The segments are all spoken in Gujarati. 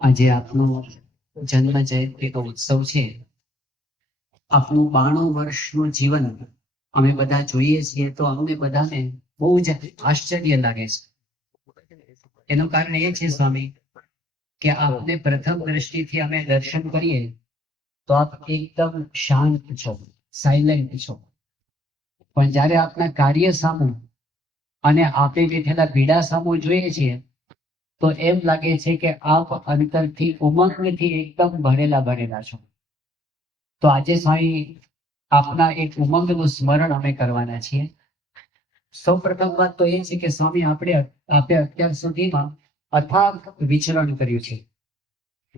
આજે આપનો જન્મ જયંતિનો ઉત્સવ છે. આપનું 92 વર્ષનું જીવન અમે બધા જોઈએ છીએ તો અમને બધાને બહુ જ આશ્ચર્ય લાગે છે. એનું કારણ એ છે સ્વામી કે આપને પ્રથમ દ્રષ્ટિથી અમે દર્શન કરીએ તો આપ એકદમ શાંત છો, સાયલેન્ટ છો, પણ જ્યારે આપના કાર્ય સામું અને આપે બેઠેલા પીડા સામું જોઈએ છીએ તો એમ લાગે છે કે આપ અંતરથી ઉમંગથી એકદમ ભરેલા છો. તો આજે સ્વામી આપના એક ઉમંગનું સ્મરણ અમે કરવાના છીએ. સૌ પ્રથમ વાત તો એ છે કે સ્વામી આપે અત્યાર સુધીમાં અથાગ વિચરણ કર્યું છે.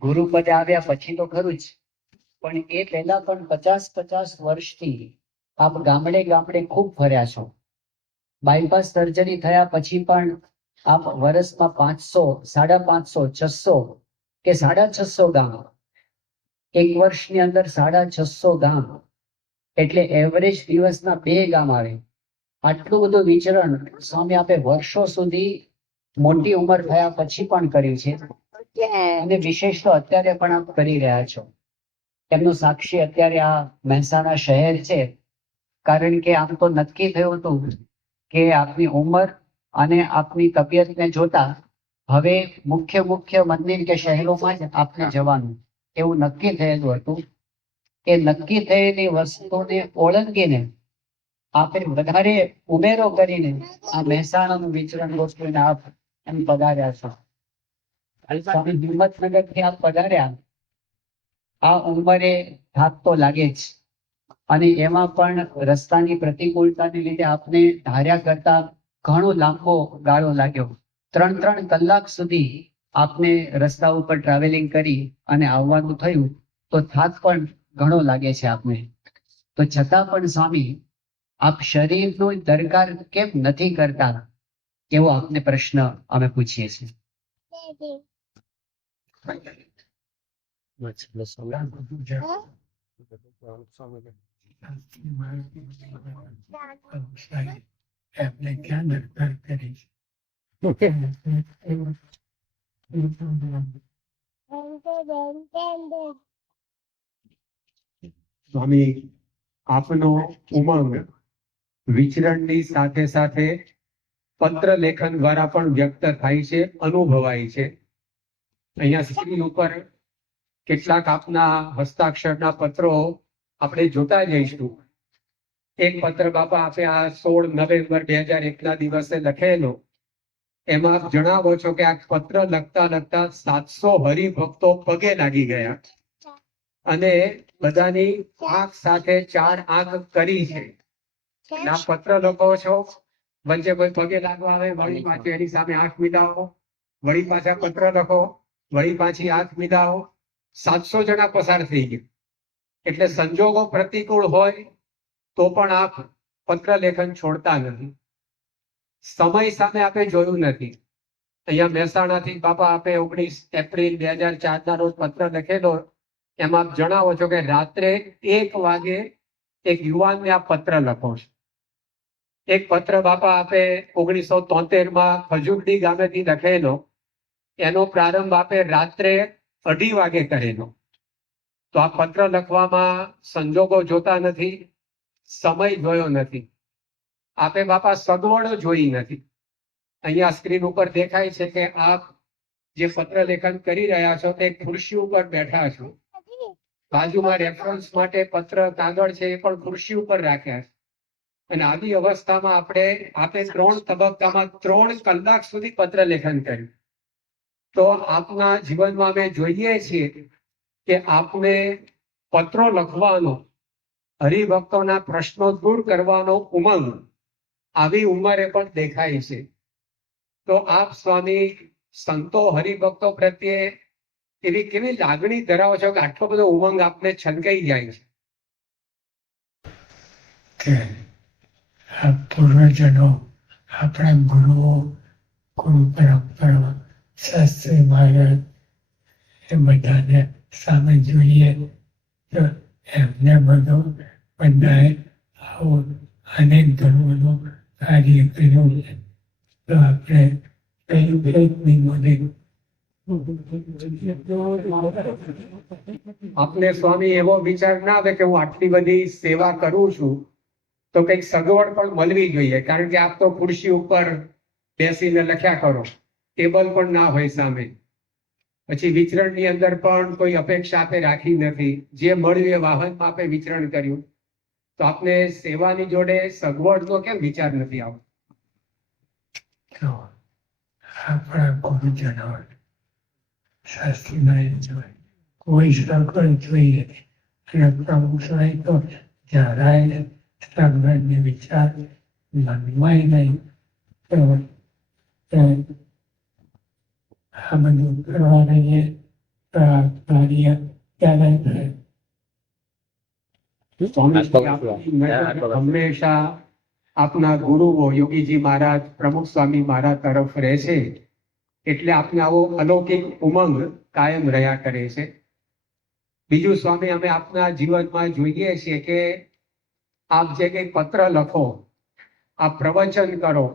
ગુરુપદે આવ્યા પછી તો ખરું જ, પણ એ પહેલા પણ 50 વર્ષથી આપ ગામડે ગામડે ખૂબ ફર્યા છો. બાયપાસ સર્જરી થયા પછી પણ આપ વર્ષમાં 500, 550, 600 કે 650 ગામ, એક વર્ષની અંદર 650 ગામ, એટલે એવરેજ દિવસના 2 ગામ આવે. આટલું બધું વિચરણ સ્વામી આપે વર્ષો સુધી મોટી ઉંમર થયા પછી પણ કર્યું છે, અને વિશેષ તો અત્યારે પણ આપ કરી રહ્યા છો. એમનું સાક્ષી અત્યારે આ મહેસાણા શહેર છે, કારણ કે આમ તો નક્કી થયું હતું કે આપની ઉંમર અને આપની તબિયતને જોતા હવે મુખ્ય મંદિર કે શહેરોમાં જ આપને જવાનું એવું નક્કી થયેલું હતું. એ નક્કી થયેલી વસ્તુને ઓળંગીને આપે વધારે ઉમેરો કરીને આ મહેસાણાનું વિચરણ ગોઠવીને આપ એમ પધાર્યા છો. હિંમતનગરથી આપ પધાર્યા. આ ઉંમરે થાક તો લાગે જ, અને એમાં પણ રસ્તાની પ્રતિકૂળતાને લીધે આપને ધાર્યા કરતા ઘણો લાંબો ગાળો લાગ્યો. 3 કલાક સુધી આપને રસ્તા ઉપર ટ્રાવેલિંગ કરી અને આવવાનું થયું, તો થાક પણ ઘણો લાગે છે આપને. તો છતાં પણ સ્વામી આપ શરીરનું દરકાર કેમ નથી કરતા, એવો આપને પ્રશ્ન અમે પૂછીએ છીએ. એમને ક્યાં દરકાર કરી? સ્વામી આપનો ઉમંગ વિચરણની સાથે સાથે પત્ર લેખન દ્વારા પણ વ્યક્ત થાય છે, અનુભવાય છે. અહીંયા સ્ક્રીન ઉપર કેટલાક આપના હસ્તાક્ષરના પત્રો આપણે જોતા જઈશું. એક પત્ર બાપા આપે આ 16 નવેમ્બર 2001 દિવસે લખેલો. એમાં આપ જણાવો છો કે આ પત્ર લખતા 700 હરિભક્તો પગે લાગી ગયા અને બધાની આંખ સાથે 4 આંખ કરી છે. આ પત્ર લખો છો, વચ્ચે કોઈ પગે લાગવા આવે, વળી પાછી એની સામે આંખ મિલાવો, વળી પાછા પત્ર લખો, વળી પાછી આંખ મિલાવો. 700 જણા પસાર થઈ ગયા. એટલે સંજોગો પ્રતિકૂળ હોય તો પણ આપ પત્ર લેખન છોડતા નથી. સમય સામે આપે જોયું નથી. અહીંયા મહેસાણાથી બાપા આપે 19 એપ્રિલ 2004 ના રોજ પત્ર લખેલો. એમાં આપ જણાવો છો કે રાત્રે 1 વાગે એક યુવાનને આ પત્ર લખો છો. એક પત્ર બાપા આપે 1973 ખજુરડી ગામેથી લખેલો. એનો પ્રારંભ આપે રાત્રે 2:30 વાગે કરેલો. તો આ પત્ર લખવામાં સંજોગો જોતા નથી, સમય જોયો નથી. આપે બાપા સગવડો જોઈ નથી. અહીંયા સ્ક્રીન ઉપર દેખાય છે કે આપ જે પત્ર લેખન કરી રહ્યા છો તે ખુરશી ઉપર બેઠા છો. બાજુમાં રેફરન્સ માટે પત્ર કાગળ છે એ પણ ખુરશી ઉપર રાખ્યા છે. અને આવી અવસ્થામાં આપે 3 તબક્કામાં 3 કલાક સુધી પત્ર લેખન કર્યું. તો આપના જીવનમાં અમે જોઈએ છીએ કે આપને પત્રો લખવાનો, હરિભક્તોના પ્રશ્નો દૂર કરવાનો ઉમંગ આવી ઉંમરે પણ દેખાય છે. તો આપ સ્વામી સંતો હરિભક્તો પ્રત્યે એવી કેવી લાગણી ધરાવો છો કે આટલો બધો ઉમંગ આપને છલકાઈ જાય છે? પૂર્વજનો, આપણા ગુરુઓ, ગુરુ પરંપરા, શાસ્ત્રી મહારાજ, એ બધાને સામે જોઈએ તો એમને બધું બધાએ આવું અનેક ધર્મનું કાર્ય કર્યું છે. તો આપણે પહેલું નિયમોને આપને સ્વામી એવો વિચાર ના આવે કે હું આટલી બધી સેવા કરું છું તો કંઈક સગવડ પણ મળવી જોઈએ, કારણ કે આપ તો ખુરશી ઉપર બેસીને લખ્યા કરો, ટેબલ પણ ના હોય સામે, પછી વિચરણની અંદર પણ કોઈ અપેક્ષા આપે રાખી નથી, જે મળ્યું એ વાહનમાં આપે વિચરણ કર્યું, તો આપને સેવાની જોડે સગવડનો કેમ વિચાર નથી આવતો? તો આપણા ગુરુજનો શાસ્ત્રીમાં જોઈએ કોઈ સગવડ જોઈએ અને પ્રભુ સ્વામી તો જરાય સગવડને વિચાર મનમાં નહીં. તો આ બધું કરવા રહીએ તો આ કાર્ય ક્યારે થાય? સ્વામી આપની નજર હંમેશા આપના ગુરુઓ યોગીજી મહારાજ, પ્રમુખ સ્વામી મહારાજ તરફ રહે છે, એટલે આપને આવો અલૌકિક ઉમંગ કાયમ રહ્યા કરે છે. બીજું સ્વામી, અમે આપના જીવનમાં જોઈએ છીએ કે આપ જે કંઈ પત્ર લખો, આપ પ્રવચન કરો,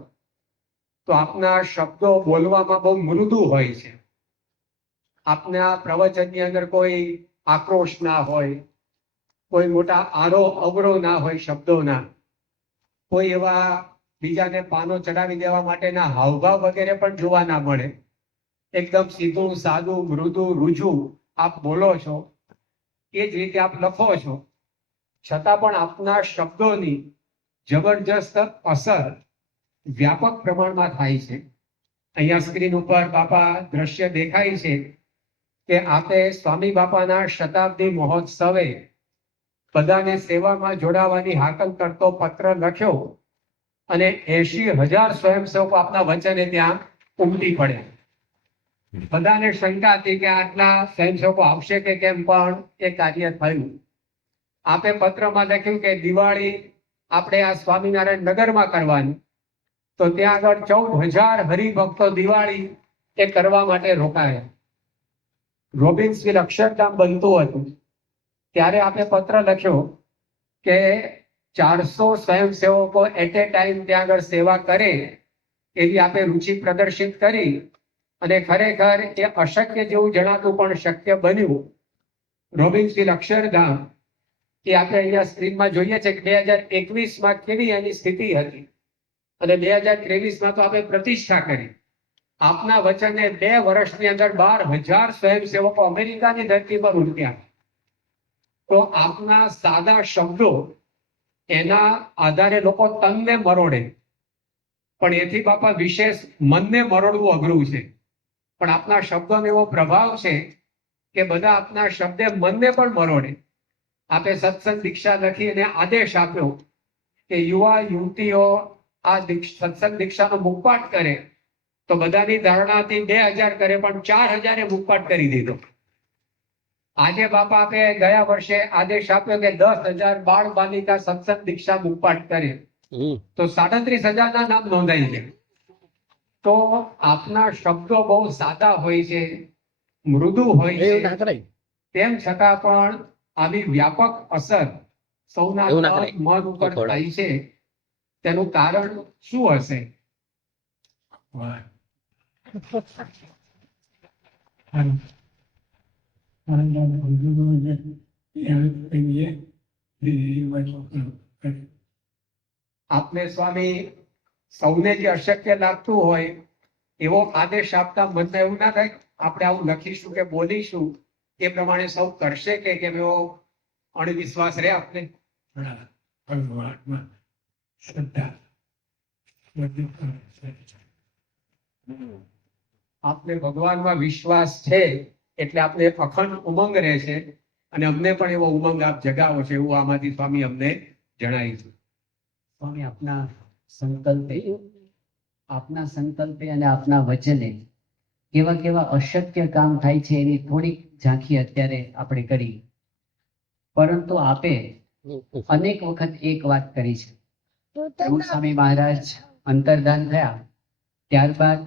તો આપના શબ્દો બોલવામાં બહુ મૃદુ હોય છે. આપના પ્રવચનની અંદર કોઈ આક્રોશ ના હોય, કોઈ મોટા અવરો ના હોય શબ્દોના, કોઈ એવા બીજાને પાનો ચડાવી દેવા માટેના હાવભાવ વગેરે પણ જોવા ના મળે. એકદમ સીધું સાદું મૃદુ રૂજુ આપ બોલો છો, એ જ રીતે આપ લખો છો, છતાં પણ આપના શબ્દોની જબરજસ્ત અસર વ્યાપક પ્રમાણમાં થાય છે. અહીંયા સ્ક્રીન ઉપર બાપા દ્રશ્ય દેખાય છે કે આપે સ્વામી બાપાના શતાબ્દી મહોત્સવે બધાને સેવામાં જોડાવાની હાકલ કરતો પત્ર લખ્યો અને 80,000 સ્વયંસેવકો આપના વચને ત્યાં ઉમટી પડે. બધાને શંકા હતી કે આટલા સ્વયંસેવકો આવશે કે કેમ, પણ એ કાર્ય થયું. આપે પત્રમાં લખ્યું કે દિવાળી આપણે આ સ્વામિનારાયણ નગરમાં કરવાની, તો ત્યાં આગળ 14,000 હરિભક્તો દિવાળી એ કરવા માટે રોકાયા. રોબિન્સવિલ અક્ષરધામ બનતું હતું ત્યારે આપે પત્ર લખ્યો કે 400 સ્વયંસેવકો એટ એ ટાઈમ ત્યાં આગળ સેવા કરે એવી આપે રુચિ પ્રદર્શિત કરી, અને ખરેખર એ અશક્ય જેવું જણાતું પણ શક્ય બન્યું. રોબિન્સવિલ અક્ષરધામ એ આપણે અહીંયા સ્ક્રીનમાં જોઈએ છે કે 2021માં કેવી એની સ્થિતિ હતી, અને 2023માં તો આપણે પ્રતિષ્ઠા કરી. આપના વચને 2 વર્ષની અંદર 12,000 સ્વયંસેવકો અમેરિકાની ધરતી પર ઉઠ્યા. તો આપના સાદા શબ્દો એના આધારે લોકો તનને મરોડે, પણ એથી બાપા વિશેષ મનને મરોડવું અઘરું છે. પણ આપના શબ્દોનો એવો પ્રભાવ છે કે બધા આપના શબ્દે મનને પણ મરોડે. આપે સત્સંગ દીક્ષા લખી અને આદેશ આપ્યો કે યુવા યુવતીઓ આ સત્સંગ દીક્ષાનો મુખપાઠ કરે, તો બધાની ધારણા હતી 2,000 કરે, પણ 4,000 મુખપાઠ કરી દીધો. આજે બાપા આપે ગયા વર્ષે આદેશ આપ્યો કે 10,000 બાળ બાલિકા સત્સંગ દીક્ષા મુખપાઠ કરે, તો 37,000 નામ નોંધાઈ ગયા. તો આપના શબ્દો બહુ સાદા હોય છે, મૃદુ હોય છે, તેમ છતાં પણ આવી વ્યાપક અસર સૌના મન ઉપર થાય છે. તેનું કારણ શું હશે? આપને સ્વામી સૌને જે અશક્ય લાગતું હોય એવો આદેશ આપતા મનને એવું ના થાય આપણે આવું લખીશું કે બોલીશું એ પ્રમાણે સૌ કરશે કે કેમ, એવો અણવિશ્વાસ રહે આપને? ભગવાનમાં શ્રદ્ધા આપને ભગવાનમાં વિશ્વાસ છે એટલે આપને અખંડ ઉમંગ રહે છે, અને અમને પણ એવો ઉમંગ આપ જગાવો છે, એવું આમાંથી સ્વામી અમને જણાય છે. સ્વામી આપના સંકલ્પે અને આપના વચને કેવા કેવા અશક્ય કામ થાય છે એની થોડીક ઝાંખી અત્યારે આપણે કરી. પરંતુ આપે અનેક વખત એક વાત કરી છે. પ્રમુખ સ્વામી મહારાજ અંતર્ધાન થયા ત્યારબાદ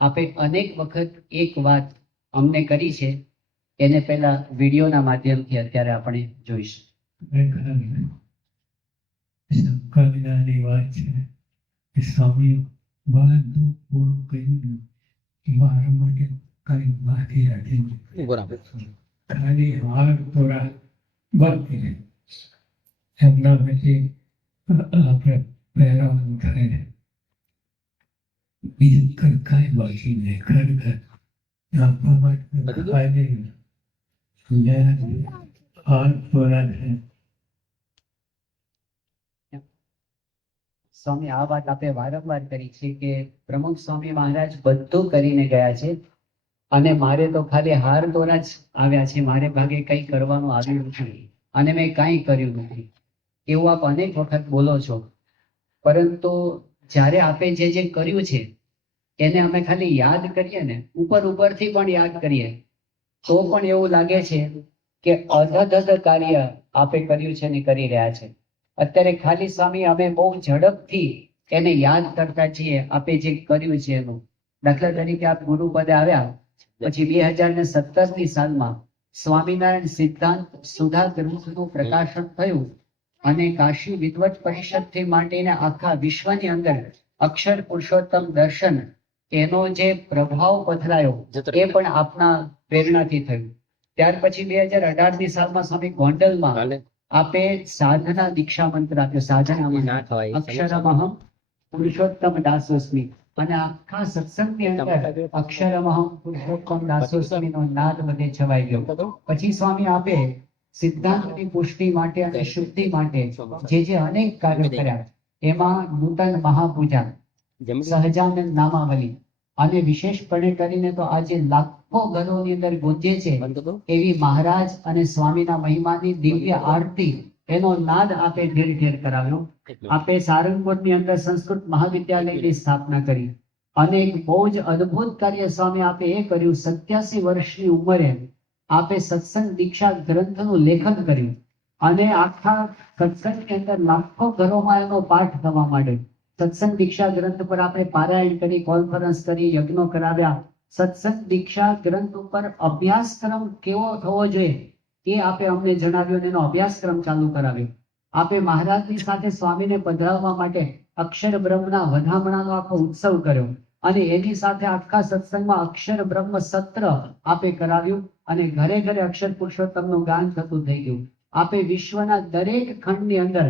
આપે અનેક વખત એક વાત અમને કરી છે, એને પહેલા વિડીયોના માધ્યમથી અત્યારે આપણે જોઈશું. સંકલ્પની વાત છે કે સ્વામી બધું પૂરું કર્યું, મારા માટે કઈ બાકી હતી બરાબર. ખાલી હાર થોડા બાકી છે. એમના પછી આપણે પહેરવાનું થાય બીજું કઈ બાકી નહીં ખરેખર આપવા માટે ખાલી હાર થોડા છે. સ્વામી આ વાત આપણે વારંવાર કરી છે કે પ્રમુખ સ્વામી મહારાજ બધું કરીને ગયા છે અને મારે તો ખાલી હાર દોરા જ આવ્યા છે, મારે ભાગે કંઈ કરવાનું આવ્યું નથી અને મેં કાંઈ કર્યું નથી એવું આપ અનેક વખત બોલો છો. પરંતુ જ્યારે આપે જે જે કર્યું છે એને અમે ખાલી યાદ કરીએ ને, ઉપરથી પણ યાદ કરીએ તો પણ એવું લાગે છે કે અધધ કાર્ય આપે કર્યું છે ને કરી રહ્યા છે. અત્યારે ખાલી સ્વામી અમે બહુ ઝડપથી એને યાદ કરતા છીએ આપે જે કર્યું છે એનું. દાખલા તરીકે આપ ગુરુપદે આવ્યા પછી 2017ની સાલમાં સ્વામિનારાયણ સિદ્ધાંત સુધા ગ્રંથનું પ્રકાશન થયું અને કાશી વિદ્વત પરિષદથી માંડીને આખા વિશ્વની અંદર અક્ષર પુરુષોત્તમ દર્શન એનો જે પ્રભાવ પથરાયો એ પણ આપના પ્રેરણાથી થયું. ત્યાર પછી 2018ની સાલમાં સ્વામી ગોંડલમાં આપે સાધના દીક્ષા મંત્ર આપ્યો, સાધના અક્ષરમહમ પુરુષોત્તમ દાસોસ્મી, અને આખા સત્સંગની અંદર અક્ષરમહમ પુરુષોત્તમ દાસોસ્મીનો નાદ બધે છવાઈ ગયો. પછી સ્વામી આપે સિદ્ધાંતની પુષ્ટિ માટે અને શુદ્ધિ માટે જે અનેક કાર્યો કર્યા, એમાં નૂતન મહાપૂજા, સહજાનંદ નામાવલી અને વિશેષપણે કરીને તો આજે લાખો ઘરોની અંદર ગુંજે છે એવી મહારાજ અને સ્વામીના મહિમાની દિવ્ય આરતી, એનો નાદ આપે ઠેર ઠેર કરાવ્યો. આપે સારંગપુરની અંદર સંસ્કૃત મહાવિદ્યાલયની સ્થાપના કરી અને એક બહુ જ અદ્ભુત કાર્ય સ્વામી આપે એ કર્યું. 87 વર્ષની ઉંમરે આપે સત્સંગ દીક્ષા ગ્રંથનું લેખન કર્યું અને આખા સત્સંગની અંદર લાખો ઘરોમાં એનો પાઠ થવા માંડ્યો. સત્સંગ દીક્ષા ગ્રંથ પર આપણે પારાયણ કરી, કોન્ફરન્સ કરી, યજ્ઞો કરાવ્યા. સત્સંગ દીક્ષા ગ્રંથ ઉપર અભ્યાસક્રમ કેવો થવો જોઈએ એ આપે અમને જણાવ્યું અને એનો અભ્યાસક્રમ ચાલુ કરાવ્યો. આપે મહારાજની સાથે સ્વામીને પધરાવવા માટે અક્ષર બ્રહ્મના વધામણાનો આખો ઉત્સવ કર્યો અને એની સાથે આખા સત્સંગમાં અક્ષર બ્રહ્મ સત્ર આપે કરાવ્યું અને ઘરે ઘરે અક્ષર પુરુષોત્તમનું ગાન થતું થઈ ગયું. આપે વિશ્વના દરેક ખંડની અંદર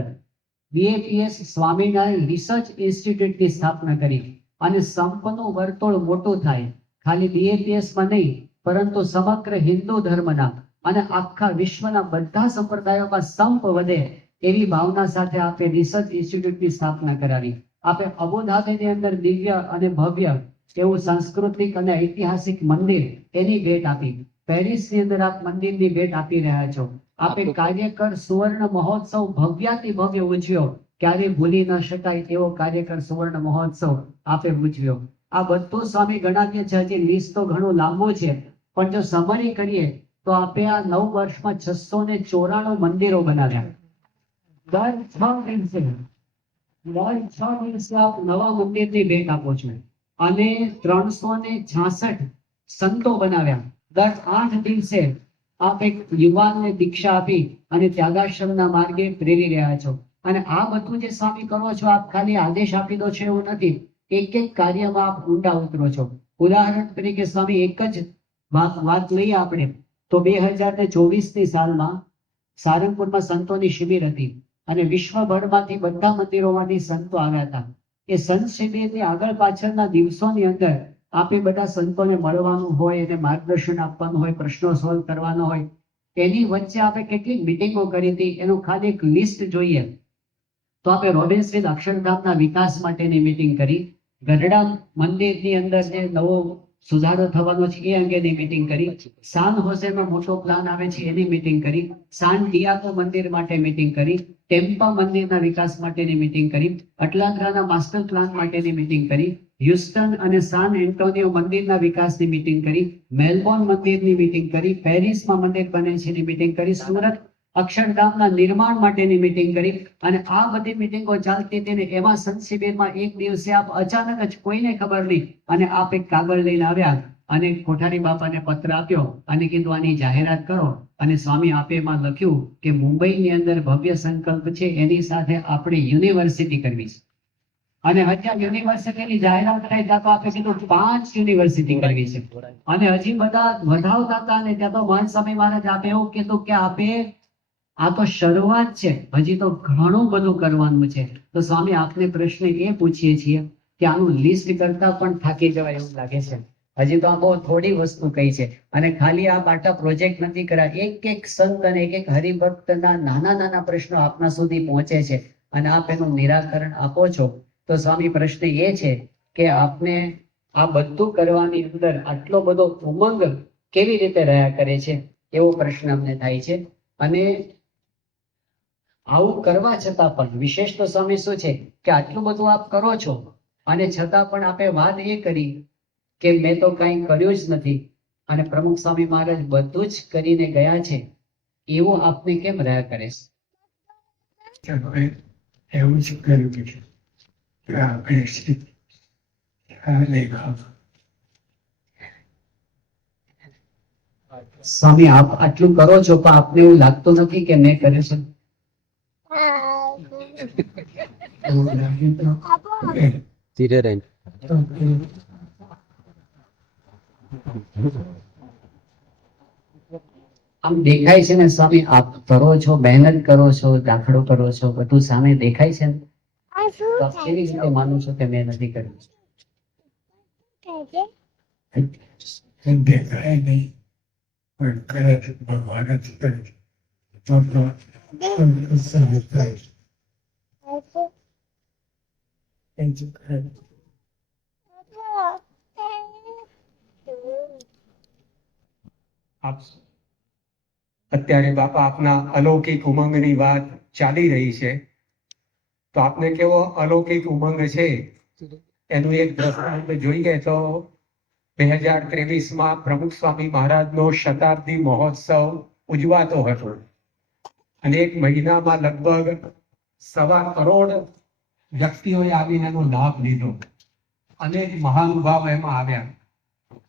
BAPS સ્વામિનારાયણ રિસર્ચ ઇન્સ્ટિટ્યૂટની સ્થાપના કરી અને સંપનું વર્તુળ મોટું થાય, ખાલી BAPSમાં નહીં પરંતુ સમગ્ર હિન્દુ ધર્મના અને આખા વિશ્વના બધા સંપ્રદાયોમાં સંપ વધે એવી ભાવના સાથે આપે રિસર્ચ ઇન્સ્ટિટ્યૂટની સ્થાપના કરાવી. આપે અબુધાબીની અંદર દિવ્ય અને ભવ્ય એવું સાંસ્કૃતિક અને ઐતિહાસિક મંદિર એની ભેટ આપી. પેરિસની અંદર આપ મંદિરની ભેટ આપી રહ્યા છો. આપે કાર્યકર સુવર્ણ મહોત્સવ ભવ્યાતિ ભવ્ય ઉજવ્યો, ક્યારેય ભૂલી ન શકાય એવો કાર્યકર સુવર્ણ મહોત્સવ આપે ઉજવ્યો. આ બધું સ્વામી ગણાવીએ છે, હજી લિસ્ટ તો ઘણું લાંબુ છે પણ જો સમરી કરીએ તો આપે આ 9 વર્ષમાં 694 મંદિરો બનાવ્યા. દર 6 દિવસે આપ નવા મંદિરની ભેટ આપો છો અને 366 સંતો બનાવ્યા. દર 8 દિવસે આપ એક યુવાનને દીક્ષા આપી અને ત્યાગાશ્રમના માર્ગે પ્રેરી રહ્યા છો. અને આ બધું જે સ્વામી કરો છો, આપ ખાલી આદેશ આપી દો છો એવું નથી, એક એક કાર્યમાં આપ ઊંડા ઉતરો છો. ઉદાહરણ તરીકે સ્વામી એક જ વાત લઈએ આપણે તો 2024ની સાલમાં સારંગપુરમાં સંતોની શિબિર હતી અને વિશ્વભરમાંથી બધા મંદિરોમાંથી સંતો આવ્યા હતા. એ સંત શિબિરની આગળ પાછળના દિવસોની અંદર આપે બધા સંતોને મળવાનું હોય, એને માર્ગદર્શન આપવાનું હોય, પ્રશ્નો સોલ્વ કરવાનો હોય, એની વચ્ચે આપણે કેટલીક મિટિંગો કરી હતી. એનું ખાલી એક લિસ્ટ જોઈએ તો આપણે રોબિન્સવિલ અક્ષરધામના વિકાસ માટેની મિટિંગ કરી, ગઢડા મંદિરની અંદર જે નવો સુધારો થવાનો છે એ અંગેની મિટિંગ કરી, સાન હોસેનો મોટો પ્લાન આવે છે એની મિટિંગ કરી, સાન ડિયાગો મંદિર માટે મિટિંગ કરી, ટેમ્પા મંદિરના વિકાસ માટેની મિટિંગ કરી, અટલાન્ટાના માસ્ટર પ્લાન માટેની મિટિંગ કરી, હ્યુસ્ટન અને સાન એન્ટોનિયો મંદિરના વિકાસની મિટિંગ કરી, મેલબોર્ન મંદિરની મિટિંગ કરી, પેરિસમાં મંદિર બને છે એની મિટિંગ કરી, સુરત અક્ષરધામના નિર્માણ માટેની મિટિંગ કરી. અને આ બધી મિટિંગો ચાલતી હતી ને એમાં સંત શિબિરમાં એક દિવસે આપ અચાનક જ કોઈને ખબર નહીં અને આપ એક કાગળ લઈને આવ્યા અને કોઠારી બાપાને પત્ર આપ્યો અને કીધું આની જાહેરાત કરો. અને સ્વામી આપે એમાં લખ્યું કે મુંબઈની અંદર ભવ્ય સંકલ્પ છે, એની સાથે આપણે યુનિવર્સિટી કરવી છે. અને અત્યારે યુનિવર્સિટીની જાહેરાત થઈ ત્યાં તો આપણે કીધું 5 યુનિવર્સિટી કરવી છે અને હજી બધા વધાવતા હતા ને ત્યાં તો મહંત સ્વામી મહારાજ આપે એવું કીધું કે આપે આ તો શરૂઆત છે, હજી તો ઘણું બધું કરવાનું છે. તો સ્વામી આપને પ્રશ્ન એ પૂછીએ છીએ કે આનું લિસ્ટ કરતા પણ થાકી જવાય એવું લાગે છે. હજી તો આ બહુ થોડી વસ્તુ કહી છે અને ખાલી આ બાટા પ્રોજેક્ટ નથી કર્યા, એક એક સંત અને એક એક હરિભક્તના નાના નાના પ્રશ્નો આપના સુધી પહોંચે છે અને આપ એનું નિરાકરણ આપો છો. તો સ્વામી પ્રશ્ન એ છે કે આપને આ બધું કરવાની અંદર આટલો બધો ઉમંગ કેવી રીતે રહ્યા કરે છે એવો પ્રશ્ન અમને થાય છે. અને આવું કરવા છતાં પણ વિશેષ તો સ્વામી શું છે કે આટલું બધું આપ કરો છો અને છતાં પણ આપે વાત એ કરી કે મેં તો કંઈ કર્યું જ નથી અને પ્રમુખ સ્વામી મહારાજ બધું જ કરીને ગયા છે, એવું આપને કેમ રહ્યા કરે છે? તમે એવું જ કર્યું છે કે આપણે લેખા સ્વામી આપ આટલું કરો છો પણ આપને એવું લાગતું નથી કે મેં કર્યું છે? એવું લાગે તો ધીરે રહીને તો કે આમ દેખાય છે ને સ્વામી આપ કરો છો, મહેનત કરો છો, દાખલો કરો છો, બધું સામે દેખાય છે ને, તો આપ કેવી રીતે માનો છો કે મેં નથી કર્યું? દેખાય નહીં પણ કદાચ ભગવાન જ કરે તો સંતોષ થાય એ જ કરે. આપ અત્યારે બાપા આપના અલૌકિક ઉમંગની વાત ચાલી રહી છે, તો આપને કેવો અલૌકિક ઉમંગ છે એનું એક દ્રષ્ટાંત જોઈએ તો 2023માં પ્રમુખ સ્વામી મહારાજનો શતાબ્દી મહોત્સવ ઉજવાતો હતો અને એક મહિનામાં લગભગ 1.25 કરોડ વ્યક્તિઓએ આવીને એનો લાભ લીધો. અનેક મહાનુભાવ એમાં આવ્યા,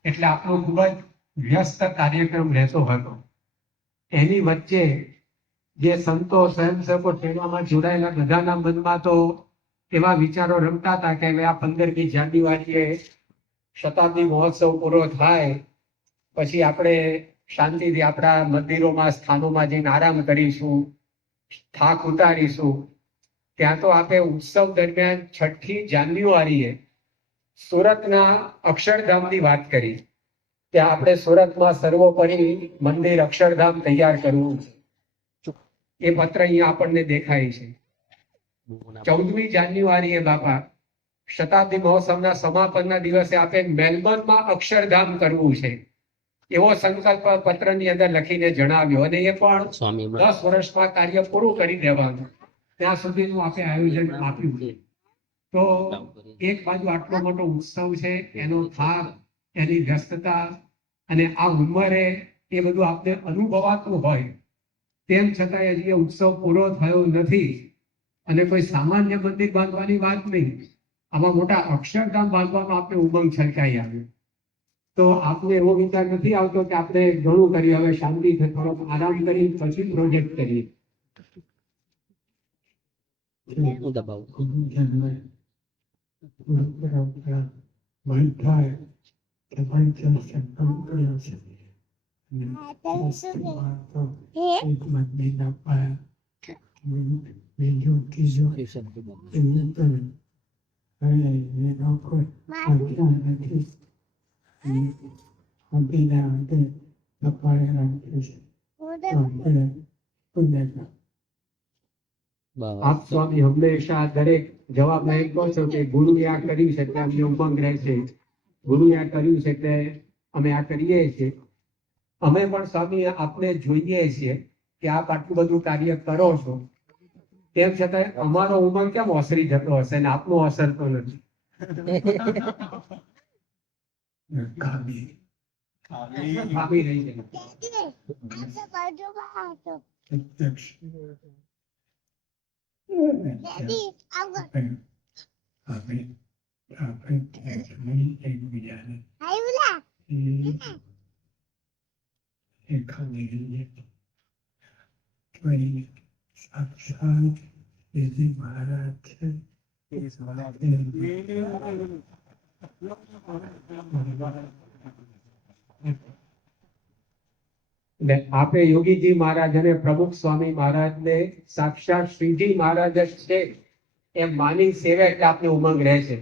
એટલે આપણો ખૂબ જ વ્યસ્ત કાર્યક્રમ રહેતો હતો. એની વચ્ચે જે સંતો સ્વયંસેવકો સેવામાં જોડાયેલા બધાના મનમાં તો એવા વિચારો રમતા હતા કે હવે આ 15મી જાન્યુઆરીએ શતાબ્દી મહોત્સવ પૂરો થાય પછી આપણે શાંતિથી આપણા મંદિરોમાં સ્થાનોમાં જઈને આરામ કરીશું, થાક ઉતારીશું. ત્યાં તો આપણે ઉત્સવ દરમિયાન 6મી જાન્યુઆરીએ સુરતના અક્ષરધામની વાત કરી. ત્યાં આપણે સુરતમાં સર્વોપરી મંદિર અક્ષરધામ તૈયાર કરવું છે. એ પત્ર અહીંયા આપણને દેખાય છે. 14મી જાન્યુઆરીએ બાપા શતાબ્દી મહોત્સવના સમાપનના દિવસે આપણે મેલબર્નમાં અક્ષરધામ કરવું છે એવો સંકલ્પ પત્રની અંદર લખીને જણાવ્યો અને એ પણ સ્વામી 10 વર્ષમાં કાર્ય પૂરું કરી દેવાનું ત્યાં સુધીનું આપણે આયોજન આપ્યું છે. તો એક બાજુ આટલો મોટો ઉત્સવ છે, એનો થાક, એની વ્યસ્તતા અને આ ઉંમરે એ બધું આપણે અનુભવાતું હોય, તેમ છતાં હજી ઉત્સવ પૂરો થયો નથી અને કોઈ સામાન્ય મંદિર બાંધવાની વાત નહીં, આમાં મોટા અક્ષરધામ બાંધવાનો આપણે ઉમંગ છલકાઈ આવ્યો. તો આપને એવો વિચાર નથી આવતો કે આપણે ઘણું કર્યું, હવે શાંતિથી થોડોક આરામ કરી પછી પ્રોજેક્ટ કરીએ? હું દબાવું ગુરુ જન્મે ગુરુ પરંપરા બંધ થાય કે પંચમ સંકલ્પ કર્યો છે અને વસ્તુમાં તો એક મંદિરના પાયા બીજું ત્રીજું એવું કરે. હવે એનો કોઈ આગ્રહ નથી અને હંપીના અંતે કપાળે રાખે છે તો આપણે પુણ્ય આપ સ્વામી હંમેશા દરેક જવાબમાં એક કહો છો કે ગુરુએ આ કર્યું છે એટલે અમને ઉમંગ રહેશે, ગુરુએ આ કર્યું છે એટલે અમે આ કરીએ છીએ. અમે પણ સ્વામી આપને જોઈએ છીએ કે આપ આટલું બધું કાર્ય કરો છો, તેમ છતાં અમારો ઉમંગ કેમ ઓસરી જતો હશે ને આપનો ઓસરતો નથી? ખામી ખામી રહી છે. પ્રત્યક્ષ આપણે એકબીજાને એ ખામી કોઈ સાક્ષાત વિધિ મહારાજ છે એટલે આપે યોગીજી મહારાજ અને પ્રમુખ સ્વામી મહારાજને સાક્ષાત શ્રીજી મહારાજ જ છે એમ માની સેવા એટલે આપને ઉમંગ રહે છે.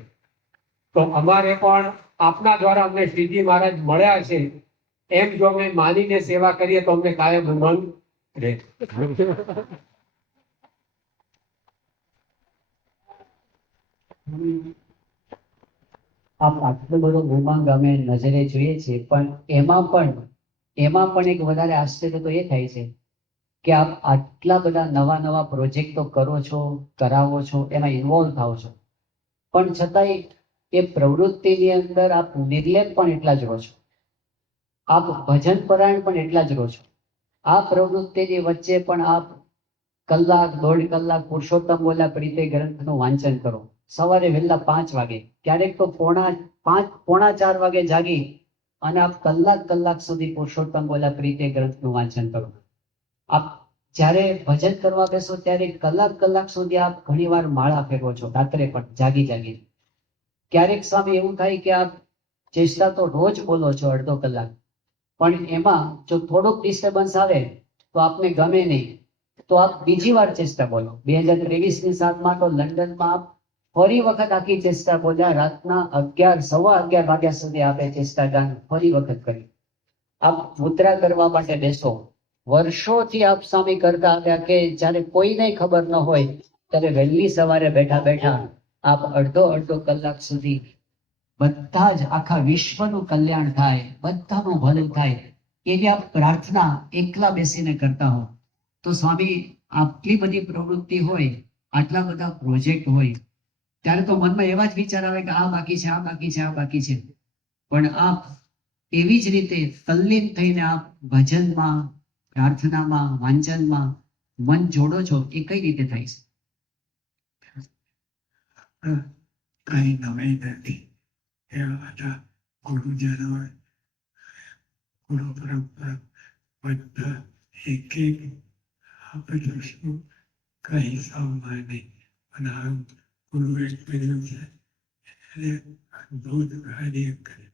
તો અમારે પણ આપના દ્વારા અમને શ્રીજી મહારાજ મળ્યા છે એમ જો અમે માનીને સેવા કરીએ તો અમને કાયમ ઉમંગ રહે. આપ આટલો બધો ઉમંગ અમે નજરે જોઈએ છીએ, પણ એમાં પણ એક વધારે આશ્ચર્ય તો એ થાય છે કે આપ આટલા બધા નવા નવા પ્રોજેક્ટો કરો છો, કરાવો છો, એમાં ઇન્વોલ્વ થાઓ છો, પણ છતાંય એ પ્રવૃત્તિની અંદર આપ નિર્લેપ પણ એટલા જ રહો છો, આપ ભજન પરાયણ પણ એટલા જ રહો છો. આ પ્રવૃત્તિની વચ્ચે પણ આપ કલાક 1.5 કલાક પુરુષોત્તમ બોલ્યા પ્રીતે ગ્રંથનું વાંચન કરો. સવારે વહેલા 5 વાગે, ક્યારેક તો પોણા 4 વાગે જાગી અને આપ કલાક સુધી પુરુષોત્તમ બોલ્યા પ્રીતે ગ્રંથનું વાંચન કરો. આપ જ્યારે ભજન કરવા બેસો ત્યારે કલાક સુધી આપ ઘણીવાર માળા ફેરવો છો, રાત્રે પણ જાગી. ક્યારેક સ્વામી એવું થાય કે આપ ચેષ્ટા તો રોજ બોલો છો 1/2 કલાક, પણ એમાં જો થોડુંક ડિસ્ટર્બન્સ આવે તો આપને ગમે નહીં, તો આપ બીજી વાર ચેષ્ટા બોલો. 2023ની સાલમાં તો લંડનમાં આપ ફરી વખત આખી ચેષ્ટા બોલ્યા. રાતના 11 વાગ્યા સુધી આપે ચેષ્ટા ગાન ફરી વખત કરી. આપ મુદ્રા કરવા માટે બેસો, વર્ષોથી આપ સ્વામી કરતા આવ્યા કે જ્યારે કોઈને ખબર ન હોય ત્યારે વહેલી સવારે બેઠા આપ અડધો કલાક સુધી બધા જ આખા વિશ્વનું કલ્યાણ થાય, બધાનું ભલું થાય એવી આપ પ્રાર્થના એકલા બેસીને કરતા હો. તો સ્વામી આટલી બધી પ્રવૃત્તિ હોય, આટલા બધા પ્રોજેક્ટ હોય, ત્યારે તો મનમાં એવા જ વિચાર આવે કે આ બાકી છે, પણ આપ એવી જ રીતે તલ્લીન થઈને આપ ભજનમાં, પ્રાર્થનામાં, વાંચનમાં મન જોડો છો. એ કઈ રીતે થાય છે? કઈ નવાઈ નથી. એવા બધા ગુરુજનો, ગુરુ પરંપરા બધા એક બધું શું કઈ સૌમાં નહીં, અને આ ગુરુએ કર્યું છે એટલે અદભુત કાર્ય કરે.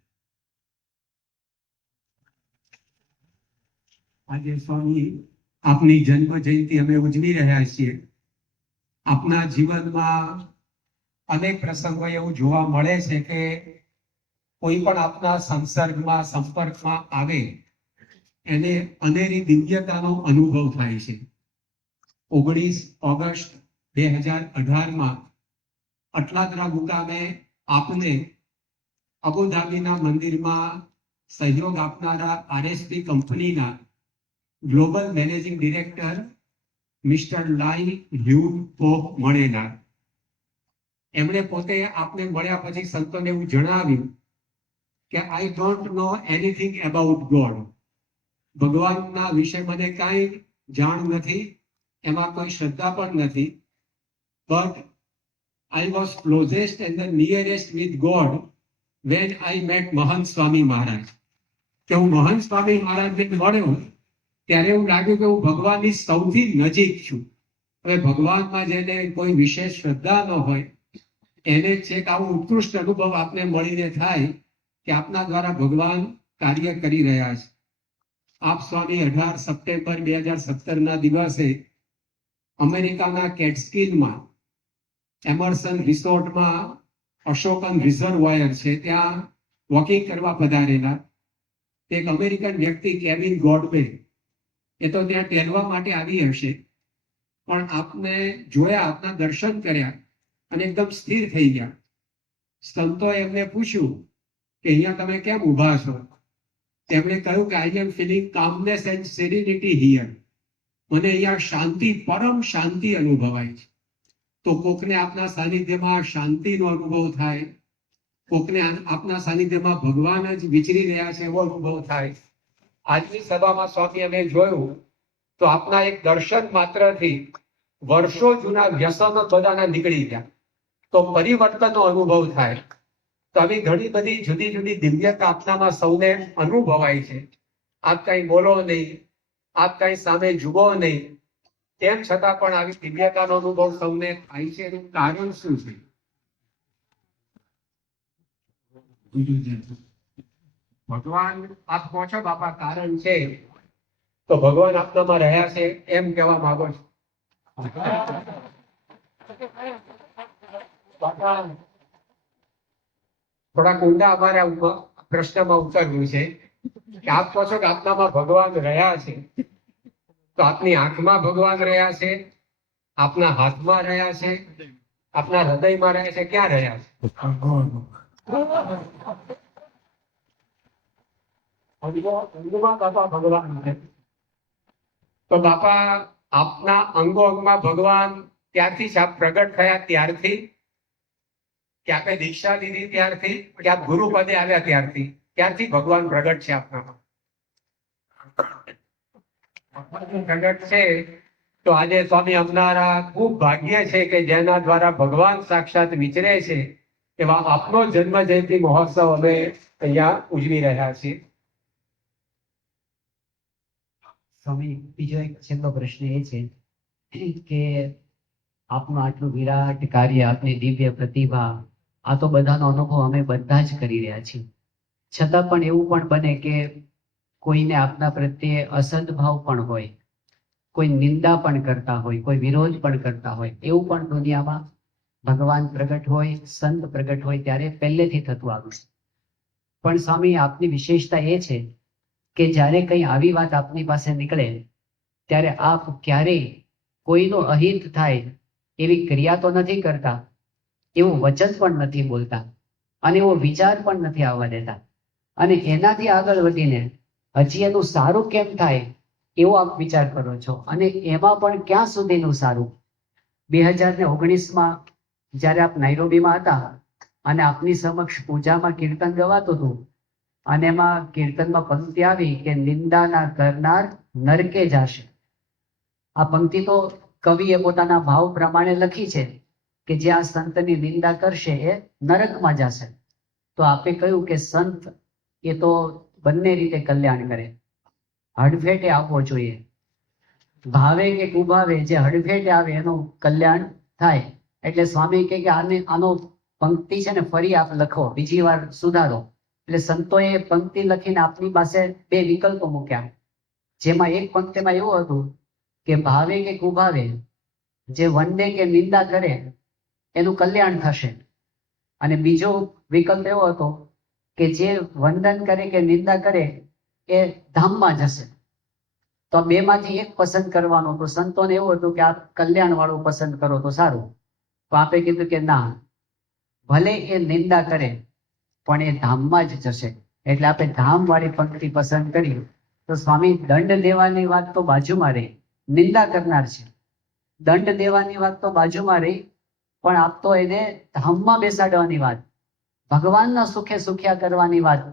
આજે સ્વામી આપની જન્મ જયંતિ અમે ઉજવી રહ્યા છીએ. આપના જીવનમાં અનેક પ્રસંગો એવું જોવા મળે છે કે કોઈ પણ આપના સંપર્કમાં આવે એને અનેરી દિવ્યતાનો અનુભવ થાય છે. 19 ઓગસ્ટ 2018માં અટલાદરા મુકામે આપને અબુધાબીના મંદિરમાં સહયોગ આપનારા આરએસપી કંપનીના ગ્લોબલ મેનેજિંગ ડિરેક્ટર મિસ્ટર લાઈ હ્યુ પોપ મળેલા. એમણે પોતે આપને મળ્યા પછી સંતોને એવું જણાવ્યું કે I don't know anything about God. ભગવાનના વિશે મને કાંઈ જાણ નથી, એમાં કોઈ શ્રદ્ધા પણ નથી, but I was closest and the nearest with God when I met મહંત સ્વામી મહારાજ. કે હું મહંત સ્વામી મહારાજને મળ્યો ત્યારે એવું લાગ્યું કે હું ભગવાનની સૌથી નજીક છું. હવે ભગવાનમાં જેને કોઈ વિશેષ શ્રદ્ધા ન હોય એને છેક આવો ઉત્કૃષ્ટ અનુભવ આપને મળીને થાય કે આપના દ્વારા ભગવાન કાર્ય કરી રહ્યા છે. આપ સ્વામી 18 સપ્ટેમ્બર 2017ના દિવસે અમેરિકાના કેટસ્કિલમાં એમર્સન રિસોર્ટમાં અશોકન રિઝર્વોયર છે ત્યાં વોકિંગ કરવા પધારેલા એક અમેરિકન વ્યક્તિ કેવિન ગોડવે, એ તો ત્યાં ટેલવા માટે આવી હશે, પણ આપને જોયા, આપના દર્શન કર્યા અને એકદમ સ્થિર થઈ ગયા. સંતોએ એમને પૂછ્યું કે અહીંયા તમે કેમ ઊભા છો? તેમણે કહ્યું કે I am feeling calmness and serenity here. મને અહીંયા શાંતિ, પરમ શાંતિ અનુભવાય છે. તો કોકને આપના સાનિધ્યમાં શાંતિનો અનુભવ થાય, કોકને આપના સાનિધ્યમાં ભગવાન જ વિચરી રહ્યા છે એવો અનુભવ થાય. આજની સભામાં સ્વામી અમે જોયું તો આપના એક દર્શન માત્રથી વર્ષો જૂના વ્યસનો બધાના નીકળી ગયા, તો પરિવર્તનનો અનુભવ થાય. તો આવી ઘણી બધી જુદી જુદી દિવ્યતા આપનામાં સૌને અનુભવાય છે. આપ કઈ બોલો નહીં, આપ કઈ સામે જુઓ નહીં, તેમ છતાં પણ આવી દિવ્યતાનો અનુભવ સૌને થાય છે. એનું કારણ શું છે? ભગવાન આપ પહોંચો બાપા કારણ છે તો ભગવાન આપનામાં રહ્યા છે એમ કહેવા માંગો છો? બાપા થોડાક ઊંડા અમારા પ્રશ્નમાં ઉતરવું છે કે આપ કહો છો કે આપનામાં ભગવાન રહ્યા છે, તો આપની આંખમાં ભગવાન રહ્યા છે, આપના હાથમાં રહ્યા છે, આપના હૃદયમાં રહ્યા છે, ક્યાં રહ્યા છે? અંગમાં બાપા ભગવાન છે. તો બાપા આપના અંગો અંગમાં ભગવાન ત્યારથી જ આપ પ્રગટ થયા ત્યારથી, કે આપે દીક્ષા લીધી ત્યારથી, કે આપ ગુરુ પદે આવ્યા ત્યારથી ભગવાન પ્રગટ છે આપનામાં? પ્રગટ છે તો આજે સ્વામી અમનારા ખૂબ ભાગ્ય છે કે જેના દ્વારા ભગવાન સાક્ષાત વિચરે છે એવા આપનો જન્મ જયંતિ મહોત્સવ અમે અહીંયા ઉજવી રહ્યા છીએ. સ્વામી, બીજો એક છેલ્લો પ્રશ્ન એ છે કે આપનું આટલું વિરાટ કાર્ય, આપની દિવ્ય પ્રતિભા, આ તો બધાનો અનુભવ અમે બધા જ કરી રહ્યા છીએ. છતાં પણ એવું પણ બને કે કોઈને આપના પ્રત્યે અસદભાવ પણ હોય, કોઈ નિંદા પણ કરતા હોય, કોઈ વિરોધ પણ કરતા હોય. એવું પણ દુનિયામાં ભગવાન પ્રગટ હોય, સંત પ્રગટ હોય ત્યારે પહેલેથી થતું આવ્યું છે. પણ સ્વામી, આપની વિશેષતા એ છે કે જ્યારે કંઈ આવી વાત આપની પાસે નીકળે ત્યારે આપ ક્યારેય કોઈનું અહિત થાય એવી ક્રિયા તો નથી કરતા, એવું વચન પણ નથી બોલતા, અને એવો વિચાર પણ નથી આવવા દેતા, અને એનાથી આગળ વધીને હજી એનું સારું કેમ થાય એવો આપ વિચાર કરો છો. અને એમાં પણ ક્યાં સુધીનું સારું? 2019માં જ્યારે આપ નાઇરોબીમાં હતા અને આપની સમક્ષ પૂજામાં કીર્તન ગવાતું હતું, અને એમાં કીર્તનમાં પંક્તિ આવી કે નિંદા કરનાર નરકે જાશે. આ પંક્તિ તો કવિએ પોતાના ભાવ પ્રમાણે લખી છે કે જે આ સંતની નિંદા કરશે એ નરકમાં જશે. તો આપે કહ્યું કે સંત એ તો બંને રીતે કલ્યાણ કરે, હડફેટે આવવો જોઈએ. ભાવે કે કુભાવે, જે હડફેટે આવે એનું કલ્યાણ થાય. એટલે સ્વામી કહે કે આનો પંક્તિ છે ને ફરી આપ લખો, બીજી વાર સુધારો. એટલે સંતોએ પંક્તિ લખીને આપની પાસે બે વિકલ્પો મૂક્યા, જેમાં એક પંક્તિમાં એવું હતું કે ભાવે કે કુભાવે, જે વંદે કે નિંદા કરે એનું કલ્યાણ થશે. અને બીજો વિકલ્પ એવો હતો કે જે વંદન કરે કે નિંદા કરે એ ધામમાં જશે. તો બે માંથી એક પસંદ કરવાનું. તો સંતોને એવું હતું કે આપ કલ્યાણ વાળું પસંદ કરો તો સારું. તો આપે કીધું કે ના, ભલે એ નિંદા કરે પણ એ ધામમાં જ જશે. એટલે આપણે ધામ વાળી પંક્તિ પસંદ કરી. તો સ્વામી, દંડ દેવાની વાત તો બાજુમાં રહી, નિંદા કરનાર છે, દંડ દેવાની વાત તો બાજુમાં રહી, પણ આપ તો એને ધામમાં બેસાડવાની વાત, ભગવાનના સુખે સુખ્યા કરવાની વાત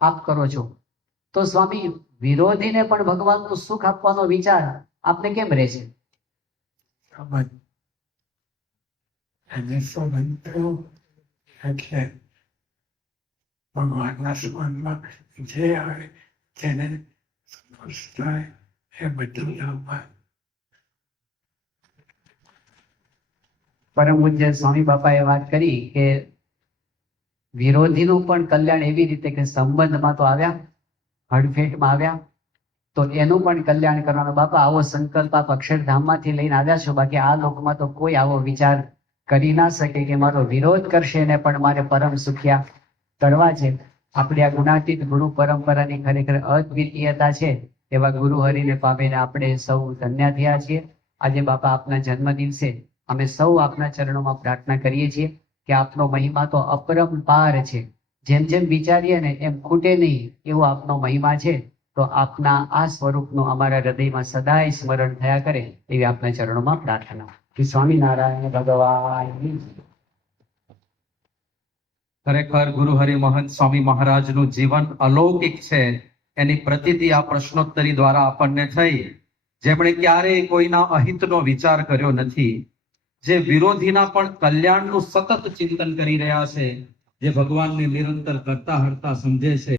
આપ કરો છો. તો સ્વામી, વિરોધીને પણ ભગવાનનું સુખ આપવાનો વિચાર આપને કેમ રહે છે? એને સંબંધો એટલે ભગવાનના સંબંધમાં જે આવે તેને સંતોષ થાય એ બધું લાવવા. પરમ પૂજ્ય સ્વામી બાપાએ વાત કરી કે વિરોધીનું પણ કલ્યાણ એવી રીતે કે સંબંધમાં તો આવ્યા, હડફેટમાં આવ્યા, તો એનું પણ કલ્યાણ કરવાનું. બાપા, આવો સંકલ્પ આપ અક્ષરધામમાંથી લઈને આવ્યા છો. બાકી આ લોકમાં તો કોઈ આવો વિચાર કરી ના શકે કે મારો વિરોધ કરશે ને પણ મારે પરમ સુખ્યા કરવા છે. આપણી આ ગુણાતીત ગુરુ પરંપરાની ખરેખર અદ્વિતીયતા છે. એવા ગુરુ હરિને પામીને આપણે સૌ ધન્ય થયા છીએ. આજે બાપા, આપના જન્મ દિવસે અમે સૌ આપના ચરણોમાં પ્રાર્થના કરીએ છીએ કે આપનો મહિમા તો અપરંપાર છે. જેમ જેમ વિચારીએ ને એમ ખૂટે નહીં એવો આપનો મહિમા છે. તો આપના આ સ્વરૂપનું અમારા હૃદયમાં સદાય સ્મરણ થયા કરે એવી આપના ચરણોમાં પ્રાર્થના. સ્વામિનારાયણ ભગવાન. ખરેખર ગુરુ હરિ મહંત સ્વામી મહારાજનું જીવન અલૌકિક છે. એની પ્રતીતિ આ પ્રશ્નોત્તરી દ્વારા આપણને થઈ. જેમણે ક્યારેય કોઈના અહિતનો વિચાર કર્યો નથી, જે વિરોધીના પણ કલ્યાણનું સતત ચિંતન કરી રહ્યા છે, જે ભગવાનને નિરંતર કરતા હરતા સમજે છે.